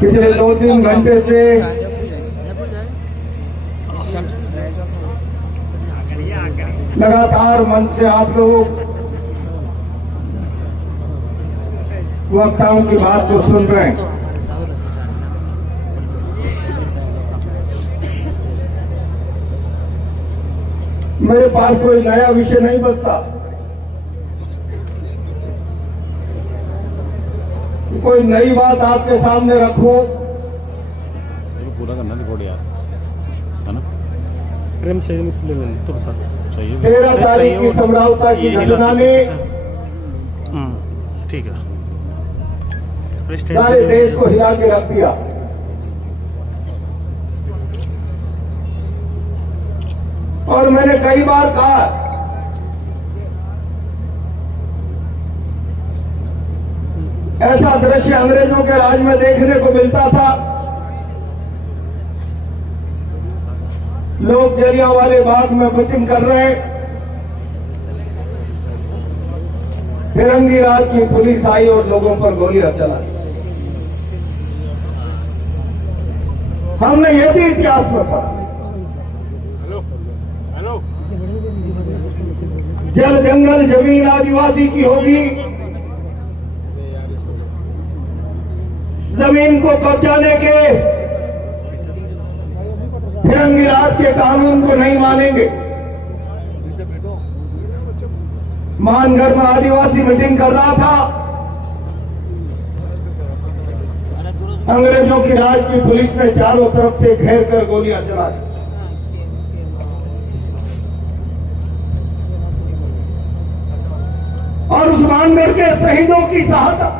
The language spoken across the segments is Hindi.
पिछले 2-3 घंटे से लगातार मंच से आप लोग वक्ताओं की बात को सुन रहे हैं। मेरे पास कोई नया विषय नहीं बचता, कोई नई बात आपके सामने रखूं। पूरा करना रिकॉर्ड यार, है ना? प्रेम से तो सही है। 13 तारीख की समरावता की घटना ने ठीक है, सारे देश को हिला के रख दिया। और मैंने कई बार कहा, ऐसा दृश्य अंग्रेजों के राज में देखने को मिलता था। लोग जलियांवाले बाग में मीटिंग कर रहे हैं, फिरंगी राज की पुलिस आई और लोगों पर गोलियां चला दी। हमने ये भी इतिहास में पढ़ा। जल जंगल जमीन आदिवासी की होगी, जमीन को कब्जाने के फिरंगी राज के कानून को नहीं मानेंगे। मानगढ़ में आदिवासी मीटिंग कर रहा था, अंग्रेजों की राज की पुलिस ने चारों तरफ से घेर कर गोलियां चला दी। और उस मानगढ़ के शहीदों की शहादत,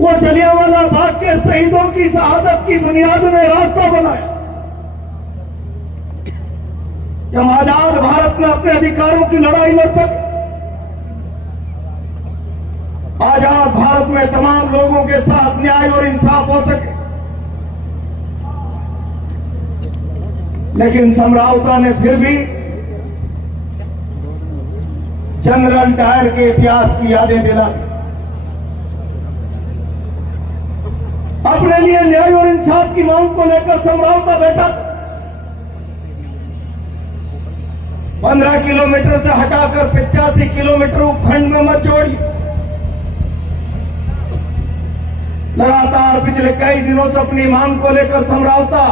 वो जलियांवाला बाग के शहीदों की शहादत की बुनियाद में रास्ता बनाया कि हम आजाद भारत में अपने अधिकारों की लड़ाई लड़ सके। आजाद भारत में तमाम लोगों के साथ न्याय और इंसाफ हो सके। लेकिन समरावता ने फिर भी जनरल डायर के इतिहास की यादें दिला दी। अपने लिए न्याय और इंसाफ की मांग को लेकर समरावता बैठा 15 किलोमीटर से हटाकर 85 किलोमीटर उपखंड में मत जोड़ी। लगातार पिछले कई दिनों से अपनी मांग को लेकर समरावता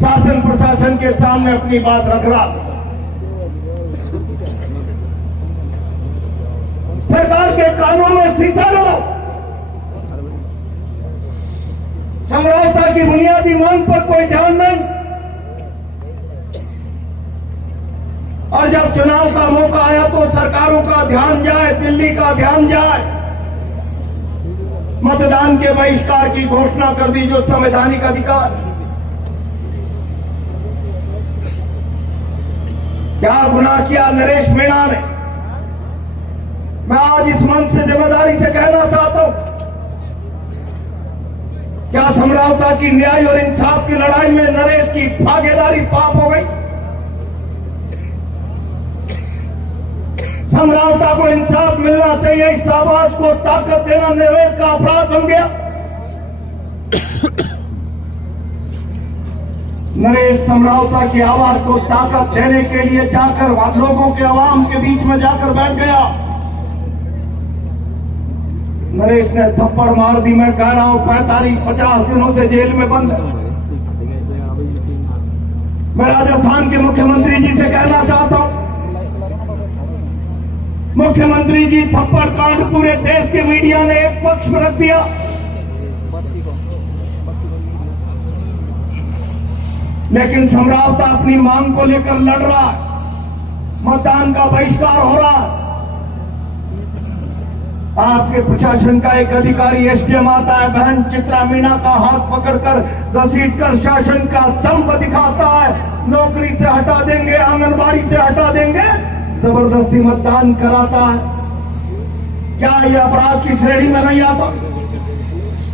शासन प्रशासन के सामने अपनी बात रख रहा था। सरकार के कानून में शीशा लगाओ। समरावता की बुनियादी मांग पर कोई ध्यान नहीं। और जब चुनाव का मौका आया तो सरकारों का ध्यान जाए, दिल्ली का ध्यान जाए। मतदान के बहिष्कार की घोषणा कर दी, जो संवैधानिक अधिकार। क्या गुनाह किया नरेश मीणा ने? मैं आज इस मंच से जिम्मेदारी से कहना चाहता हूं, क्या समरावता की न्याय और इंसाफ की लड़ाई में नरेश की भागीदारी पाप हो गई? समरावता को इंसाफ मिलना चाहिए, इस आवाज को ताकत देना नरेश का अपराध बन गया। नरेश समरावता की आवाज को ताकत देने के लिए जाकर लोगों के आवाम के बीच में जाकर बैठ गया। नरेश ने थप्पड़ मार दी। मैं कह रहा हूं 45-50 दिनों से जेल में बंद है। मैं राजस्थान के मुख्यमंत्री जी से कहना चाहता हूं, मुख्यमंत्री जी, थप्पड़ कांड पूरे देश के मीडिया ने एक पक्ष में रख दिया, लेकिन समरावता अपनी मांग को लेकर लड़ रहा है। मतदान का बहिष्कार हो रहा है। आपके प्रशासन का एक अधिकारी एसडीएम आता है, बहन चित्रा मीणा का हाथ पकड़कर घसीटकर शासन का दम्भ दिखाता है। नौकरी से हटा देंगे, आंगनबाड़ी से हटा देंगे, जबरदस्ती मतदान कराता है। क्या यह अपराध की श्रेणी में नहीं आता?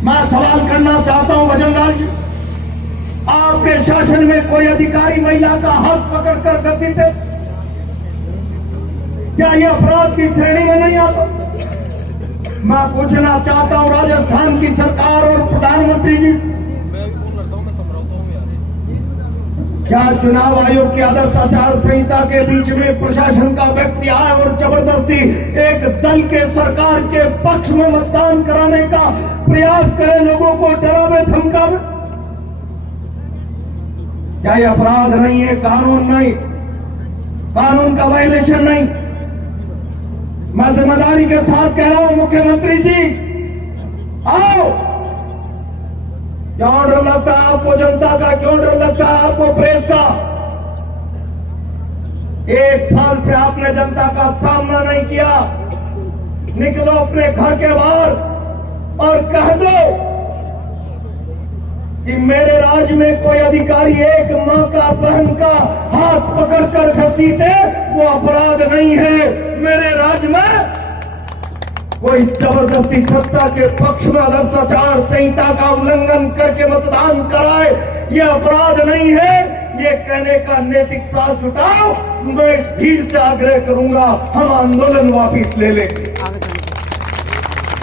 मैं सवाल करना चाहता हूं भजनलाल जी, आपके शासन में कोई अधिकारी महिला का हाथ पकड़कर घसीटे? क्या ये अपराध की श्रेणी में नहीं आता? मैं पूछना चाहता हूं राजस्थान की सरकार और प्रधानमंत्री जी, क्या चुनाव आयोग की आदर्श आचार संहिता के बीच में प्रशासन का व्यक्ति आए और जबरदस्ती एक दल के सरकार के पक्ष में मतदान कराने का प्रयास करे, लोगों को डरावे धमकावे? क्या ये अपराध नहीं है? कानून नहीं, कानून का वायलेशन नहीं? मैं जिम्मेदारी के साथ कह रहा हूं मुख्यमंत्री जी, आओ। क्यों डर लगता है आपको जनता का? क्यों डर लगता है आपको प्रेस का? 1 साल से आपने जनता का सामना नहीं किया। निकलो अपने घर के बाहर और कह दो कि मेरे राज्य में कोई अधिकारी एक मां का, बहन का हाथ पकड़कर घसीटे, वो अपराध नहीं है। मेरे राज्य में कोई जबरदस्ती सत्ता के पक्ष में आदर्श आचार संहिता का उल्लंघन करके मतदान कराए, ये अपराध नहीं है। ये कहने का नैतिक साहस जुटाओ। मैं इस भीड़ से आग्रह करूंगा, हम आंदोलन वापिस ले लेंगे।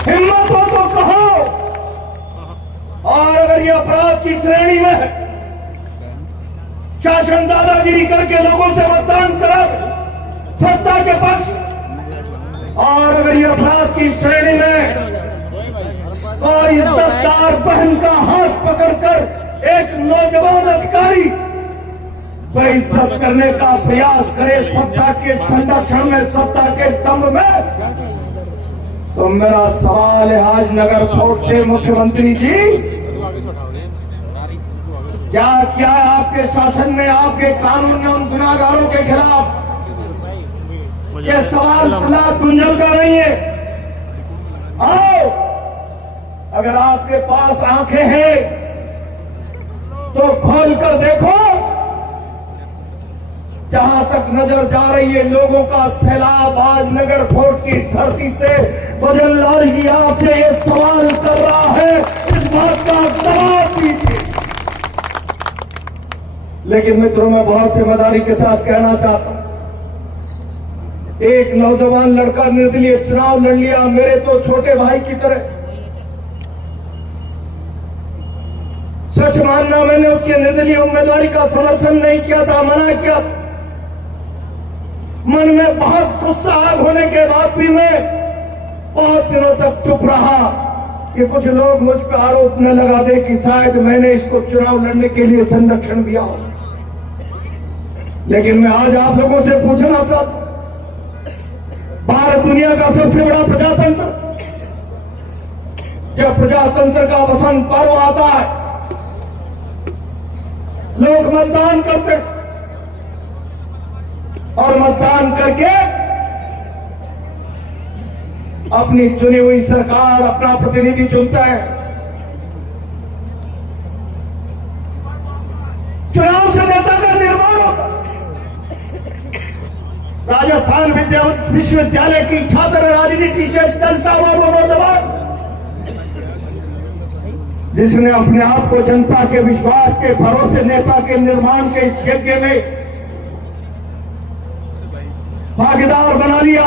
हिम्मत हो तो कहो। और अगर ये अपराध की श्रेणी में है, शासन दादागिरी करके लोगों से मतदान करा सत्ता के पक्ष, और अगर ये अपराध की श्रेणी में कोई इज्जतदार बहन का हाथ पकड़कर एक नौजवान अधिकारी बेइज्जत करने का प्रयास करे सत्ता के संरक्षण में, सत्ता के दम में, तो मेरा सवाल है आज नगर फोर्ट से, मुख्यमंत्री जी, क्या किया है आपके शासन ने, आपके कानून ने उन गुनाहगारों के खिलाफ? ये सवाल खुला गुंजल का नहीं है। आओ, अगर आपके पास आंखें हैं तो खोल कर देखो। जहां तक नजर जा रही है लोगों का सैलाब आज नगर फोर्ट की धरती से भजन लाल जी आपसे ये सवाल कर रहा है, इस बात का जवाब दीजिए। लेकिन मित्रों, मैं बहुत जिम्मेदारी के साथ कहना चाहता हूं, एक नौजवान लड़का निर्दलीय चुनाव लड़ लिया, मेरे तो छोटे भाई की तरह। सच मानना, मैंने उसके निर्दलीय उम्मीदवारी का समर्थन नहीं किया था, मना किया। मन में बहुत गुस्सा होने के बाद भी मैं बहुत दिनों तक चुप रहा कि कुछ लोग मुझ पर आरोप न लगा दे कि शायद मैंने इसको चुनाव लड़ने के लिए संरक्षण दिया हो। लेकिन मैं आज आप लोगों से पूछना चाहता हूं, भारत दुनिया का सबसे बड़ा प्रजातंत्र, जब प्रजातंत्र का वसंत पर्व आता है, लोग मतदान करते और मतदान करके अपनी चुनी हुई सरकार, अपना प्रतिनिधि चुनता है। चुनाव से नेता का निर्माण होता है। राजस्थान विश्वविद्यालय की छात्र राजनीति से चलता हुआ वो नौजवान, जिसने अपने आप को जनता के विश्वास के भरोसे नेता के निर्माण के इस यज्ञ में भागीदार बना लिया।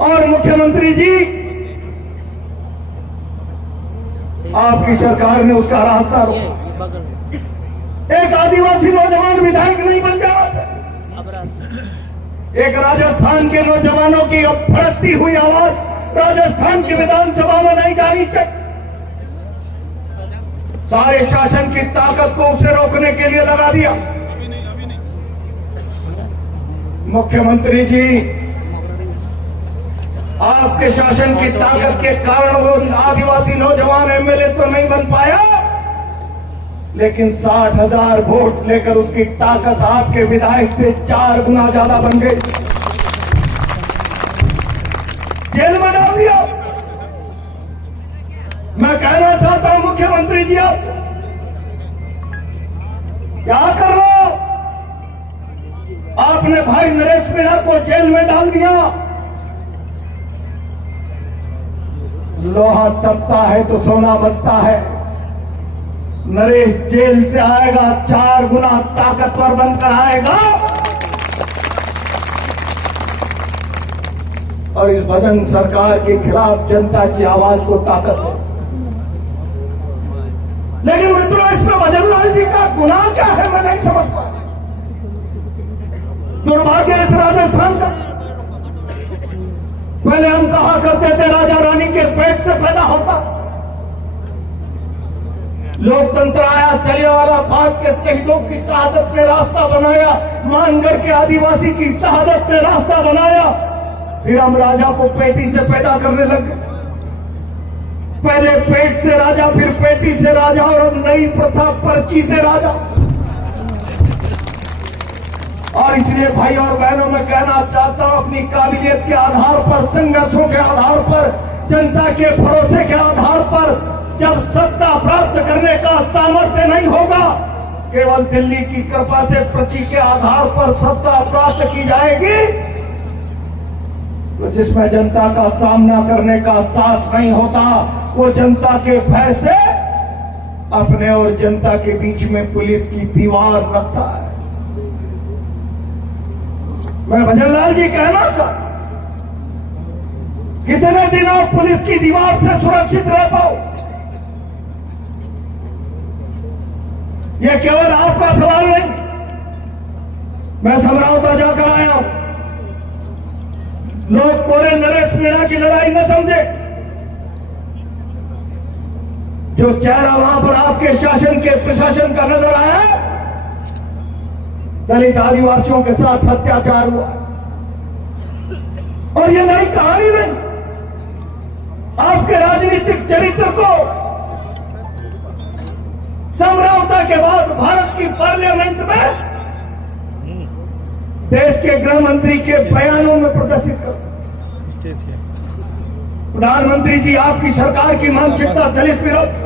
और मुख्यमंत्री जी, आपकी सरकार ने उसका रास्ता रोका। एक आदिवासी नौजवान विधायक नहीं बन जाता। एक राजस्थान के नौजवानों की अब भड़कती हुई आवाज राजस्थान की विधानसभा में नहीं जानी चाहिए। सारे शासन की ताकत को उसे रोकने के लिए लगा दिया। मुख्यमंत्री जी, आपके शासन की ताकत के कारण वो आदिवासी नौजवान एमएलए तो नहीं बन पाया, लेकिन 60,000 वोट लेकर उसकी ताकत आपके विधायक से 4 गुना ज्यादा बन गई। जेल में डाल दिया। मैं कहना चाहता हूं मुख्यमंत्री जी, आप क्या कर रहे हो? आपने भाई नरेश मीणा को जेल में डाल दिया। लोहा तपता है तो सोना बनता है। नरेश जेल से आएगा 4 गुना ताकतवर बनकर आएगा। और इस भजन सरकार के खिलाफ जनता की आवाज को ताकत है। लेकिन मित्रों, इसमें भजनलाल जी का गुनाह क्या है, मैं नहीं समझ पा। दुर्भाग्य इस राजस्थान का। पहले हम कहा करते थे राजा रानी के पेट से पैदा होता। लोकतंत्र आया, जलियांवाला बाग के शहीदों की शहादत ने रास्ता बनाया, मानगढ़ के आदिवासी की शहादत ने रास्ता बनाया। फिर हम राजा को पेटी से पैदा करने लगे। पहले पेट से राजा, फिर पेटी से राजा, और अब नई प्रथा पर्ची से राजा। और इसलिए भाई और बहनों, मैं कहना चाहता हूं, अपनी काबिलियत के आधार पर, संघर्षों के आधार पर, जनता के भरोसे के आधार पर जब सत्ता प्राप्त करने का सामर्थ्य नहीं होगा, केवल दिल्ली की कृपा से पर्ची के आधार पर सत्ता प्राप्त की जाएगी, तो जिसमें जनता का सामना करने का साहस नहीं होता, वो जनता के भय से अपने और जनता के बीच में पुलिस की दीवार रखता है। मैं भजनलाल जी कहना चाहता, कितने दिन आप पुलिस की दीवार से सुरक्षित रह पाओ? यह केवल आपका सवाल नहीं। मैं समझौता जाकर आया हूं। लोग कोरे नरेश मीणा की लड़ाई न समझे। जो चेहरा वहां पर आपके शासन के प्रशासन का नजर आया है, दलित आदिवासियों के साथ अत्याचार हुआ। और ये नई कहानी नहीं। आपके राजनीतिक चरित्र को समझौता के बाद भारत की पार्लियामेंट में देश के गृह मंत्री के बयानों में प्रदर्शित कर। प्रधानमंत्री जी, आपकी सरकार की मानसिकता दलित विरोधी,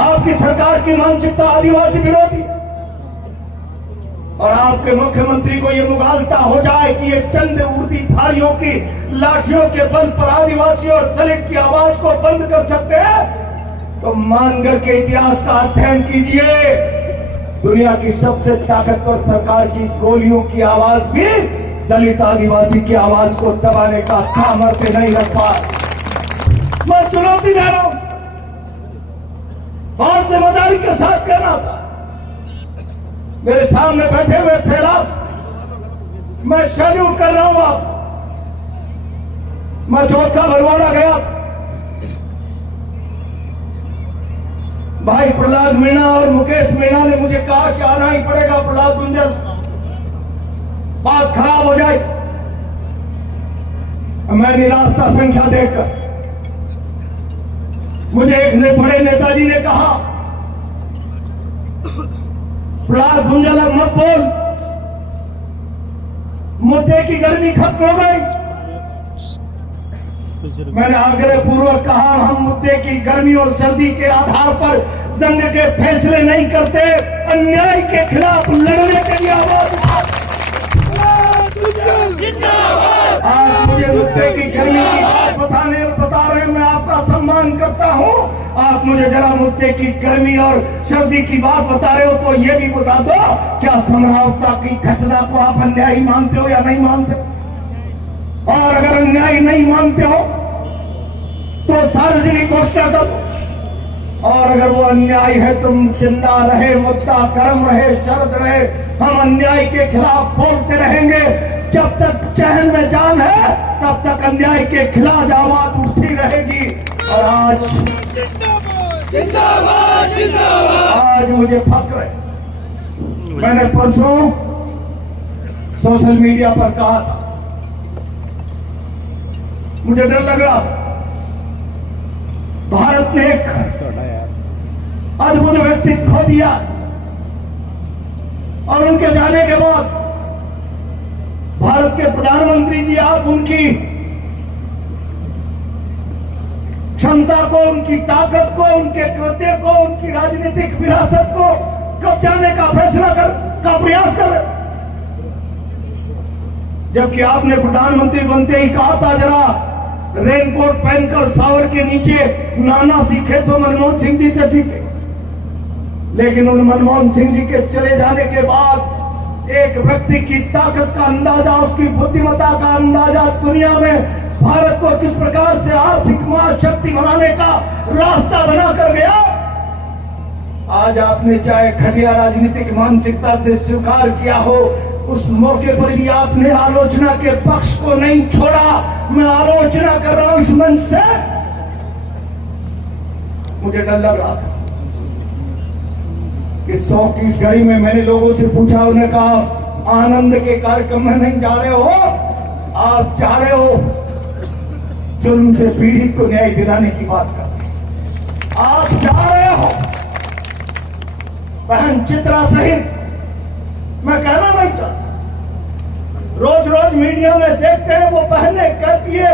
आपकी सरकार की मानसिकता आदिवासी विरोधी, और आपके मुख्यमंत्री को यह मुगालता हो जाए कि ये चंद उर्दीधारियों की लाठियों के बल पर आदिवासी और दलित की आवाज को बंद कर सकते हैं, तो मानगढ़ के इतिहास का अध्ययन कीजिए। दुनिया की सबसे ताकतवर सरकार की गोलियों की आवाज भी दलित आदिवासी की आवाज को दबाने का सामर्थ्य नहीं रख पा। मैं चुनौती दे रहा हूं, बहुत जिम्मेदारी के साथ कहना था। मेरे सामने बैठे हुए सैलाब, मैं सैल्यूट कर रहा हूं आप। मैं चौथा भरवाड़ा गया, भाई प्रहलाद मीणा और मुकेश मीणा ने मुझे कहा कि आना ही पड़ेगा प्रहलाद गुंजल, बात खराब हो जाए। मैं निराश था संख्या देखकर। मुझे एक बड़े नेताजी ने कहा, प्रहलाद गुंजल अब मत बोल, मुद्दे की गर्मी खत्म हो गई। मैंने आग्रह पूर्वक कहा, हम मुद्दे की गर्मी और सर्दी के आधार पर जंग के फैसले नहीं करते, अन्याय के खिलाफ लड़ने के लिए आवाज उठाते। आज मुझे मुद्दे की गर्मी की बात बता रहे हैं, मैं आपका सम्मान करता हूं। आप मुझे जरा मुद्दे की गर्मी और सर्दी की बात बता रहे हो, तो ये भी बता दो, क्या समझौता की घटना को आप अन्यायी मानते हो या नहीं मानते? और अगर अन्याय नहीं मानते हो तो सार्वजनिक घोषणा करो, और अगर वो अन्याय है, तुम जिंदा रहे, मुद्दा गर्म रहे, शरद रहे, हम अन्याय के खिलाफ बोलते रहेंगे। जब तक चहल में जान है, तब तक अन्याय के खिलाफ आवाज उठती रहेगी। और आज जिंदाबाद जिंदाबाद, आज मुझे फक्र है। मैंने परसों सोशल मीडिया पर कहा था, मुझे डर लग रहा, भारत ने एक अद्भुत व्यक्तित्व खो दिया, और उनके जाने के बाद भारत के प्रधानमंत्री जी, आप उनकी क्षमता को, उनकी ताकत को, उनके कृत्य को, उनकी राजनीतिक विरासत को कब्जाने का फैसला का प्रयास कर रहे, जबकि आपने प्रधानमंत्री बनते ही कहा था, जरा रेनकोट पहनकर सावर के नीचे नाना सीखे तो मनमोहन सिंह जी से सीखे। लेकिन उन मनमोहन सिंह जी के चले जाने के बाद एक व्यक्ति की ताकत का अंदाजा, उसकी बुद्धिमत्ता का अंदाजा दुनिया में भारत को किस प्रकार से आर्थिक महाशक्ति बनाने का रास्ता बना कर गया। आज आपने चाहे घटिया राजनीतिक मानसिकता से स्वीकार किया हो, उस मौके पर भी आपने आलोचना के पक्ष को नहीं छोड़ा। मैं आलोचना कर रहा हूं इस मंच से। मुझे डर लग रहा था कि 100 की इस घड़ी में मैंने लोगों से पूछा, उन्हें कहा आनंद के कार्यक्रम में नहीं जा रहे हो, आप जा रहे हो जुल्म से पीड़ित को न्याय दिलाने की बात करते। आप जा रहे हो बहन चित्रा सहित, मैं कहना नहीं चाहता। रोज रोज मीडिया में देखते हैं वो बहनें कहती है,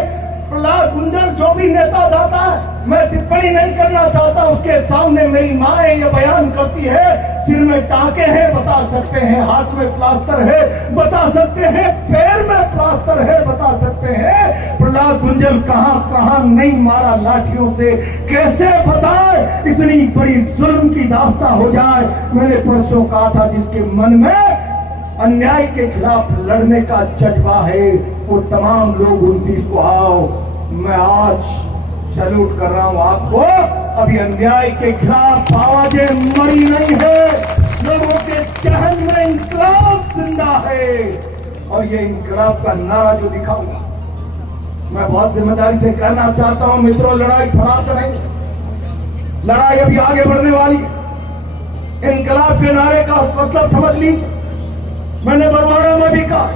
प्रहलाद गुंजर जो भी नेता जाता है, मैं टिप्पणी नहीं करना चाहता, उसके सामने मेरी माँ ये बयान करती है, सिर में टाके हैं बता सकते हैं, हाथ में प्लास्टर है बता सकते हैं, पैर में प्लास्टर है बता सकते हैं, प्रहलाद गुंजर कहां कहां नहीं मारा लाठियों से, कैसे बताए इतनी बड़ी जुल्म की दास्तां हो जाए। मैंने परसों कहा था जिसके मन में अन्याय के खिलाफ लड़ने का जज्बा है, वो तमाम लोग 29 को आओ। मैं आज सैल्यूट कर रहा हूं आपको। अभी अन्याय के खिलाफ आवाजें मरी नहीं है, लोगों के चहन में इंकलाब जिंदा है, और ये इंकलाब का नारा जो लिखा हुआ, मैं बहुत जिम्मेदारी से कहना चाहता हूं मित्रों, लड़ाई समाप्त नहीं, लड़ाई अभी आगे बढ़ने वाली है। इंकलाब के नारे का मतलब समझ लीजिए। मैंने बरवाड़ा में भी कहा,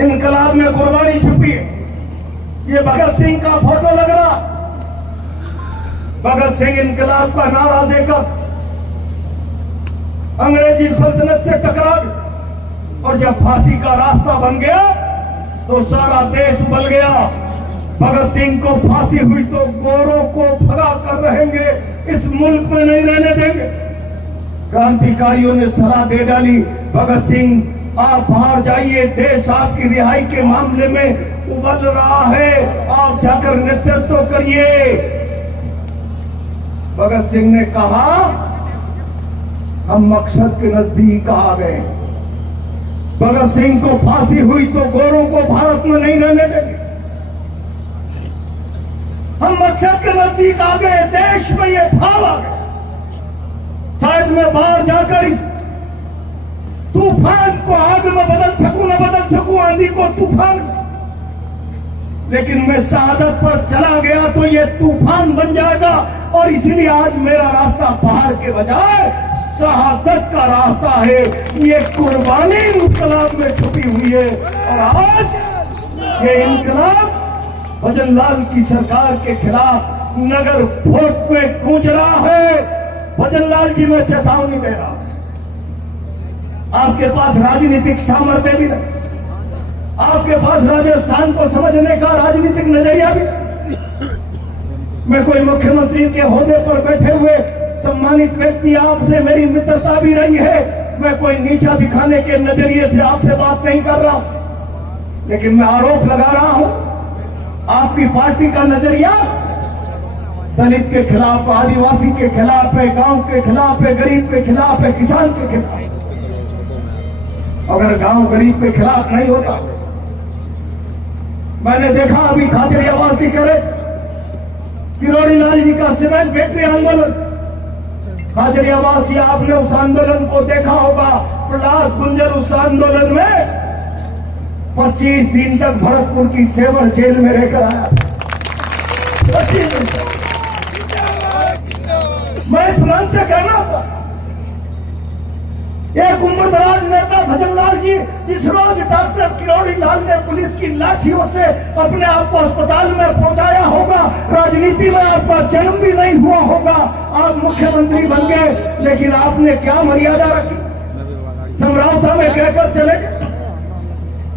इनकलाब में कुर्बानी छुपी है। ये भगत सिंह का फोटो लग रहा, भगत सिंह इनकलाब का नारा देकर अंग्रेजी सल्तनत से टकरा गए, और जब फांसी का रास्ता बन गया तो सारा देश उबल गया। भगत सिंह को फांसी हुई तो गोरों को भगा कर रहेंगे, इस मुल्क में नहीं रहने देंगे। क्रांतिकारियों ने सलाह दे डाली, भगत सिंह आप बाहर जाइए, देश आपकी रिहाई के मामले में उबल रहा है, आप जाकर नेतृत्व करिए। भगत सिंह ने कहा हम मकसद के नजदीक आ गए। भगत सिंह को फांसी हुई तो गोरों को भारत में नहीं रहने देंगे, हम मकसद के नजदीक आ गए, देश में ये भाव आ गया। शायद मैं बाहर जाकर इस तूफान को आग में बदल सकूं, न बदल सकूं आंधी को तूफान, लेकिन मैं शहादत पर चला गया तो ये तूफान बन जाएगा। और इसलिए आज मेरा रास्ता पहाड़ के बजाय शहादत का रास्ता है। ये कुर्बानी इंकलाब में छुपी हुई है, और आज ये इंकलाब भजनलाल की सरकार के खिलाफ नगर वोट में गूंज रहा है। भजनलाल जी मैं चेतावनी दे रहा हूं, आपके पास राजनीतिक सामर्थ्य भी नहीं, आपके पास राजस्थान को समझने का राजनीतिक नजरिया भी नहीं। मैं कोई मुख्यमंत्री के ओहदे पर बैठे हुए सम्मानित व्यक्ति, आपसे मेरी मित्रता भी रही है, मैं कोई नीचा दिखाने के नजरिए से आपसे बात नहीं कर रहा, लेकिन मैं आरोप लगा रहा हूं आपकी पार्टी का नजरिया दलित के खिलाफ, आदिवासी के खिलाफ है, गांव के खिलाफ है, गरीब के खिलाफ है, किसान के खिलाफ। अगर गांव गरीब के खिलाफ नहीं होता, मैंने देखा अभी खाचरियावाद की करे किरोड़ी लाल जी का सीमेंट फैक्ट्री आंदोलन, खाचरियावाद जी आपने उस आंदोलन को देखा होगा। प्रहलाद गुंजर उस आंदोलन में 25 दिन तक भरतपुर की सेवर जेल में रहकर आया। 25 दिन तक। मैं इस मंच से कहना था, एक उम्रदराज नेता भजनलाल जी, जिस रोज डॉक्टर किरोड़ी लाल ने पुलिस की लाठियों से अपने आप को अस्पताल में पहुंचाया होगा, राजनीति में आपका जन्म भी नहीं हुआ होगा, आप मुख्यमंत्री बन गए, लेकिन आपने क्या मर्यादा रखी? समझौता में कहकर चले गए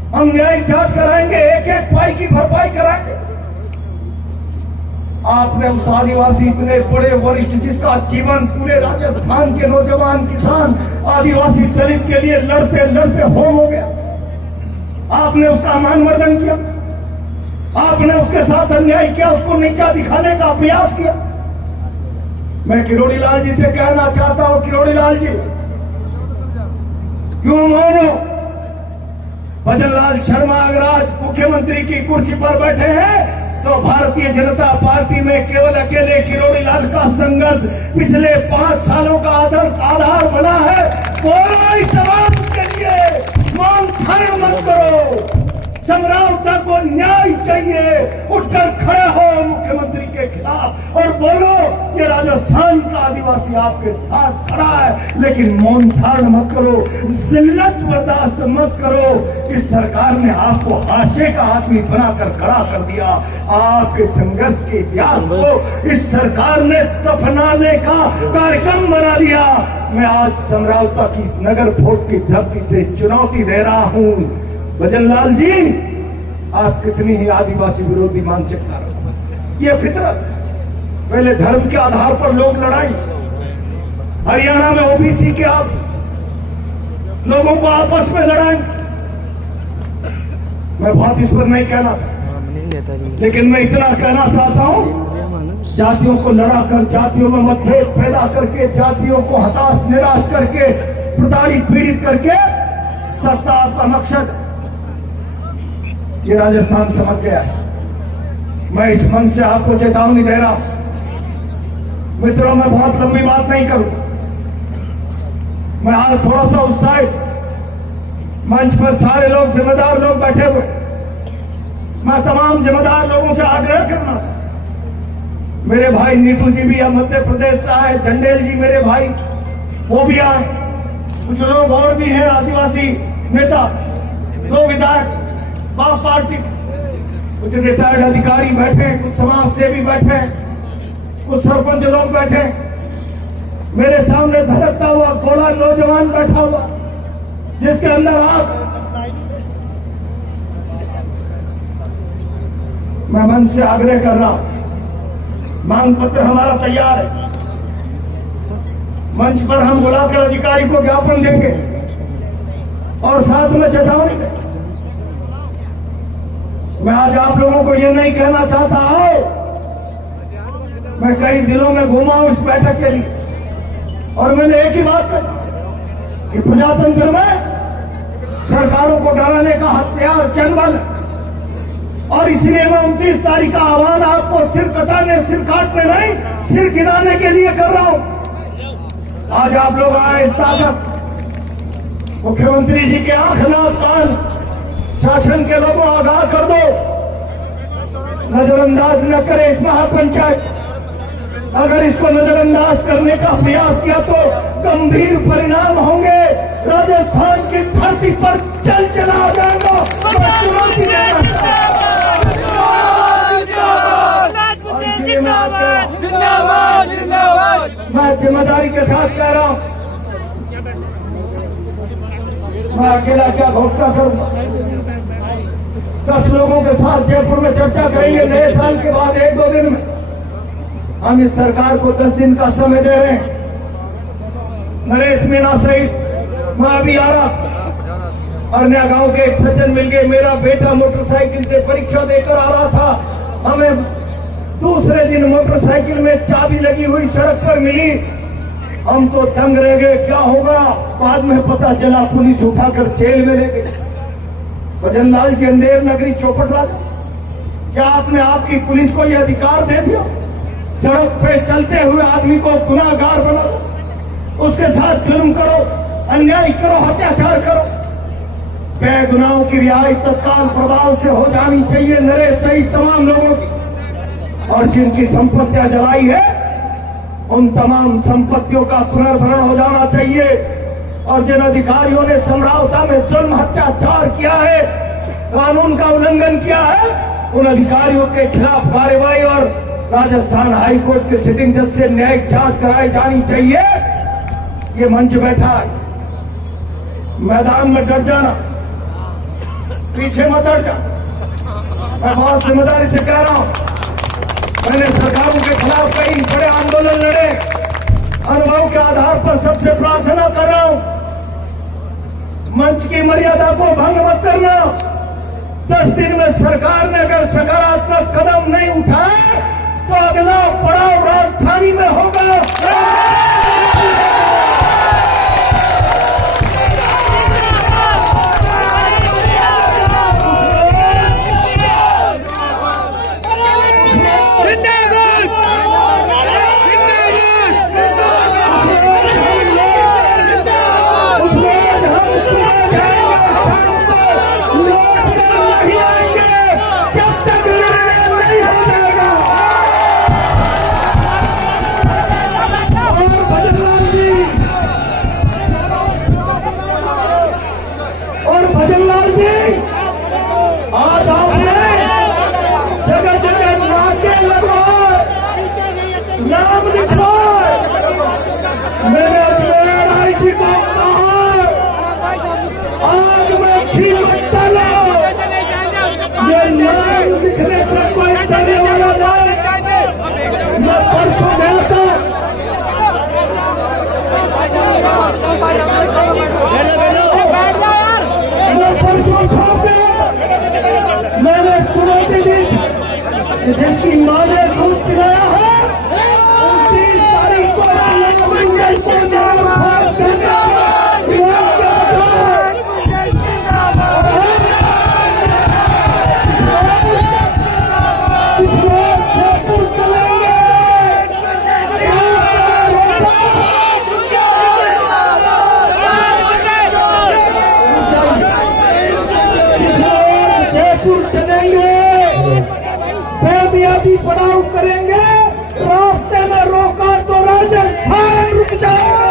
हम न्यायिक जांच कराएंगे, एक एक पाई की भरपाई कराएंगे। आपने उस आदिवासी इतने बड़े वरिष्ठ जिसका जीवन पूरे राजस्थान के नौजवान किसान आदिवासी दलित के लिए लड़ते लड़ते होम हो गया, आपने उसका मानवर्धन किया, आपने उसके साथ अन्याय किया, उसको नीचा दिखाने का प्रयास किया। मैं किरोड़ी लाल जी से कहना चाहता हूं, किरोड़ी लाल जी क्यों मौन हो? भजनलाल शर्मा अगर आज मुख्यमंत्री की कुर्सी पर बैठे हैं तो भारतीय जनता पार्टी में केवल अकेले किरोड़ी लाल का संघर्ष पिछले 5 सालों का आधार बना है। बोलो इस समाज के लिए मौन धारण मत करो। समरावता को न्याय चाहिए, उठकर खड़े हो मुख्यमंत्री के खिलाफ और बोलो ये राजस्थान का आदिवासी आपके साथ खड़ा है, लेकिन मौन धारण मत करो, जिल्लत बर्दाश्त मत करो। इस सरकार ने आपको हाशे का आदमी बनाकर खड़ा कर दिया। आपके संघर्ष के इतिहास को इस सरकार ने दफनाने का कार्यक्रम बना लिया। मैं आज समरावता की इस नगर फोर्ट की धरती से चुनौती दे रहा हूं, भजनलाल जी, आप कितनी ही आदिवासी विरोधी मानसिकता रखो, ये फितरत। पहले धर्म के आधार पर लोग लड़ाई, हरियाणा में ओबीसी के आप लोगों को आपस में लड़ाई। मैं बहुत इस पर नहीं कहना था, लेकिन मैं इतना कहना चाहता हूं, जातियों को लड़ाकर, जातियों में मतभेद पैदा करके, जातियों को हताश निराश करके, प्रताड़ित पीड़ित करके सत्ता का मकसद ये राजस्थान समझ गया है। मैं इस मन से आपको चेतावनी दे रहा हूं। मित्रों, मैं बहुत लंबी बात नहीं करूंगा। मैं आज थोड़ा सा उत्साहित, मंच पर सारे लोग जिम्मेदार लोग बैठे हुए, मैं तमाम जिम्मेदार लोगों से आग्रह करना था। मेरे भाई नीटू जी भी मध्य प्रदेश से आए, झंडेल जी मेरे भाई वो भी आए, कुछ लोग और भी हैं आदिवासी नेता, 2 विधायक बाप पार्टी, कुछ रिटायर्ड अधिकारी बैठे, कुछ समाज सेवी बैठे, कुछ सरपंच लोग बैठे, मेरे सामने धड़कता हुआ गोला नौजवान बैठा हुआ जिसके अंदर आग। मैं मन से आग्रह कर रहा हूं, मांग पत्र हमारा तैयार है, मंच पर हम बुलाकर अधिकारी को ज्ञापन देंगे और साथ में चेतावनी देंगे। मैं आज आप लोगों को यह नहीं कहना चाहता आओ, मैं कई जिलों में घूमा हूं इस बैठक के लिए और मैंने एक ही बात कही कि प्रजातंत्र में सरकारों को डराने का हथियार चंबल है और इसलिए मैं 29 तारीख का आह्वान आपको सिर कटाने, सिर काटने नहीं, सिर गिराने के लिए कर रहा हूं। आज आप लोग आए इस ताकत, मुख्यमंत्री जी के आंख नाक कान शासन के लोगों आगाह कर दो, नजरअंदाज न करे इस महापंचायत। अगर इसको नजरअंदाज करने का प्रयास किया तो गंभीर परिणाम होंगे, राजस्थान की धरती पर चल चला जाएगा। मैं जिम्मेदारी के साथ कह रहा हूं, मैं अकेला क्या घोषणा करूंगा, 10 लोगों के साथ जयपुर में चर्चा करेंगे। नए साल के बाद 1-2 दिन में हम इस सरकार को 10 दिन का समय दे रहे हैं। नरेश मीणा सहित मैं अभी आ रहा, अरन्या गांव के एक सज्जन मिल गए, मेरा बेटा मोटरसाइकिल से परीक्षा देकर आ रहा था, हमें दूसरे दिन मोटरसाइकिल में चाबी लगी हुई सड़क पर मिली। हम तो दंग रह गए, क्या होगा? बाद में पता चला पुलिस उठाकर जेल में ले गई। भजनलाल जी, अंधेर नगरी चौपट राजा, क्या आपने आपकी पुलिस को यह अधिकार दे दिया सड़क पे चलते हुए आदमी को गुनाहगार बना दो, उसके साथ जुर्म करो, अन्याय करो, अत्याचार करो? बेगुनाहों की रिहाई तत्काल प्रभाव से हो जानी चाहिए, नरेश सहित तमाम लोगों की। और जिनकी संपत्तियां जलाई है उन तमाम संपत्तियों का पुनर्भरण हो जाना चाहिए। और जिन अधिकारियों ने समरावता में जुल्म अत्याचार किया है, कानून का उल्लंघन किया है, उन अधिकारियों के खिलाफ कार्रवाई और राजस्थान हाईकोर्ट के सिटिंग जज से न्यायिक जांच कराई जानी चाहिए। ये मंच बैठा है, मैदान में डट जाना, पीछे मत हट जा। मैं बहुत जिम्मेदारी से कह रहा हूं, मैंने सरकारों के खिलाफ कई बड़े आंदोलन लड़े, अनुभव के आधार पर सबसे प्रार्थना कर रहा हूं, मंच की मर्यादा को भंग मत करना। 10 दिन में सरकार ने अगर सकारात्मक कदम नहीं उठाए तो अगला पड़ाव राजधानी में होगा। कि जिसकी मां ने दूध पिलाया है 29 तारीख को चलेंगे, बेमियादी पड़ाव करेंगे, रास्ते में रोका तो राजस्थान रुक जाए।